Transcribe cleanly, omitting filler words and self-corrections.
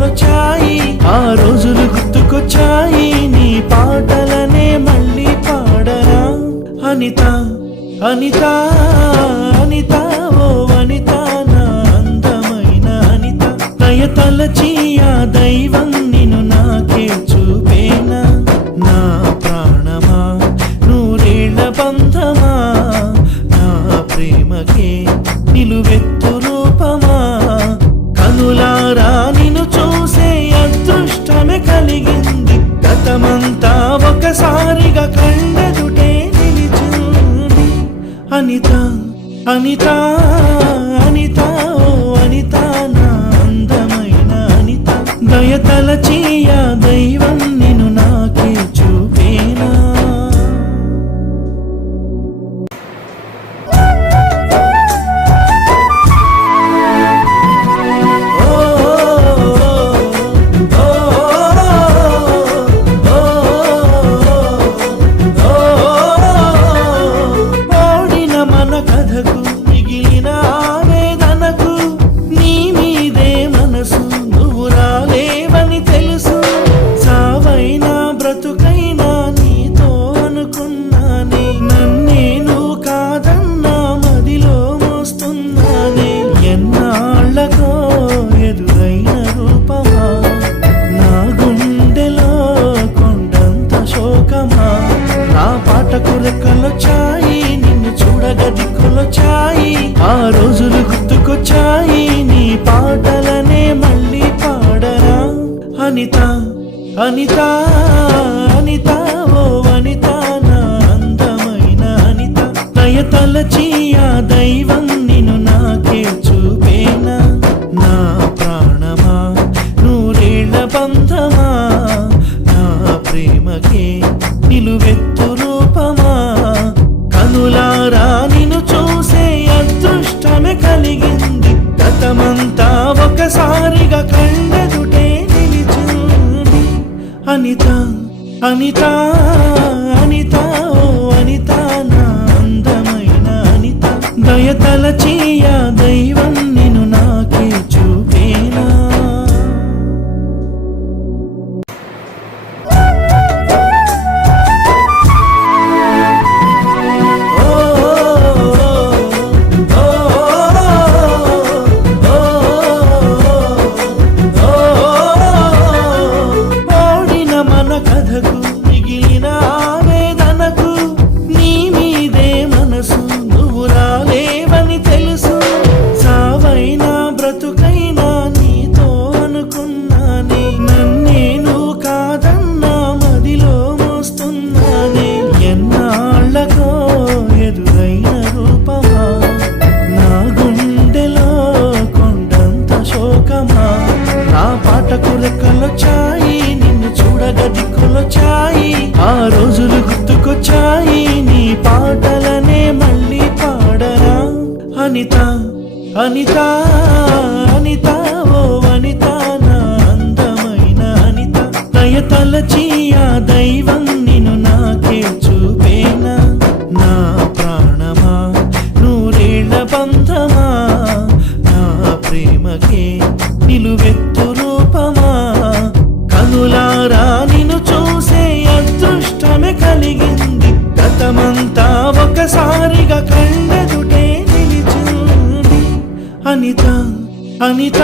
కొలచాయి, ఆ రోజులు గుర్తుకొచ్చాయి, నీ పాటలనే మళ్ళీ పాడరా. అనిత అనిత అనిత ఓ అనిత, నా అందమైన అనిత, దయ తలచి ఆ దైవం నిన్ను నాకే చూపేనా. నా ప్రాణమా నూరేళ్ల బంధమా, నా ప్రేమకే నిలువెత్తు రూపమా, కనులారా నిన్ను చూసే అదృష్టమే కలిగింది, గతమంతా ఒకసారిగా కళ్ళెదుటే నిలిచింది. అనిత అనిత అనిత ఓ అనిత, నా అందమైన అనిత, దయ తలచి ఆ దైవం నిన్ను నాకే చూపేనా. రెక్కలొచ్చాయి, నిన్ను చూడగది కొలచాయి, ఆ రోజులు గుర్తుకొచ్చాయి, నీ పాటలనే మళ్ళీ పాడరా. అనిత అనిత అనిత ఓ అనిత, నా అందమైన అనిత, దయ తలచి ఆ దైవం నిన్ను నాకే చూపేనా. నా ప్రాణమా నూరేళ్ల బంధమా, నా ప్రేమకే నిలువెత్తు రూపమా, కనులారా నిన్ను చూసే అదృష్టమే కలిగింది, గతమంతా ఒకసారిగా కళ్ళెదుటే నిలిచింది. అనిత అనిత అనిత ఓ అనిత, నా అందమైన అనిత, దయ తలచి ఆ దైవం నిన్ను నాకే చూపేనా. రెక్కలొచ్చాయి, నిన్ను చూడగది కొలచాయి, ఆ రోజులు గుర్తుకొచ్చాయి, నీ పాటలనే మళ్ళీ పాడరా. అనిత అనిత అనిత ఓ అనిత, నా అందమైన అనిత, దయ తలచి ఆ దైవం నిన్ను నాకే చూపేనా. నా ప్రాణమా నూరేళ్ల బంధమా, నా ప్రేమకే నిలువెత్తు రూపమా, కనులారా నిన్ను చూసే అదృష్టమే కలిగింది, గతమంతా ఒకసారిగా కళ్ళెదుటే నిలిచింది. అనిత అనిత